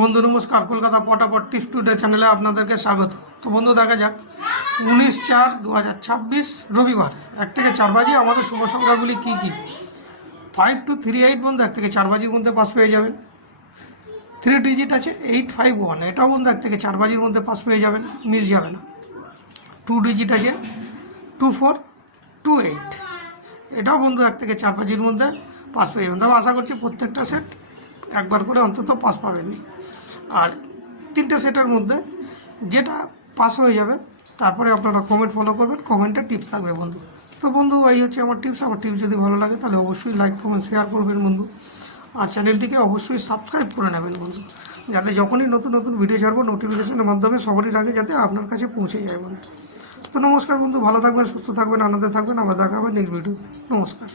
বন্ধু নমস্কার, কলকাতা পটাপট টিপস টুডে চ্যানেলে আপনাদেরকে স্বাগত। তো বন্ধু দেখা যাক 19/4/2026 রবিবার 1 থেকে 4 বাজে আমাদের শুভ সংখ্যাগুলি কী কী। 5238 বন্ধু 1 থেকে 4 বাজির মধ্যে পাস পেয়ে যাবেন। 3 ডিজিট আছে 851, এটাও বন্ধু 1 থেকে 4 বাজির মধ্যে পাস পেয়ে যাবেন, মিস যাবে না। 2 ডিজিট আছে 2428, এটাও বন্ধু 1 থেকে 4 বাজির মধ্যে পাস পেয়ে যাবেন। তবে আশা করছি প্রত্যেকটা সেট একবার করে অন্তত পাস পাবেননি। আর 3টে সেটের মধ্যে যেটা পাস হয়ে যাবে তারপরে আপনারা কমেন্ট ফলো করবেন, কমেন্টে টিপস থাকবে বন্ধু। তো বন্ধু এই হচ্ছে আমার টিপস যদি ভালো লাগে তাহলে অবশ্যই লাইক কমেন্ট শেয়ার করবেন বন্ধু। আর চ্যানেলটিকে অবশ্যই সাবস্ক্রাইব করে নেবেন বন্ধু, যাতে যখনই নতুন নতুন ভিডিও ছাড়বো নোটিফিকেশনের মাধ্যমে সবারই আগে যাতে আপনার কাছে পৌঁছে যায় বন্ধু। তো নমস্কার বন্ধু, ভালো থাকবেন, সুস্থ থাকবেন, আনন্দে থাকবেন। আবার দেখা হবে নেক্সট ভিডিও। নমস্কার।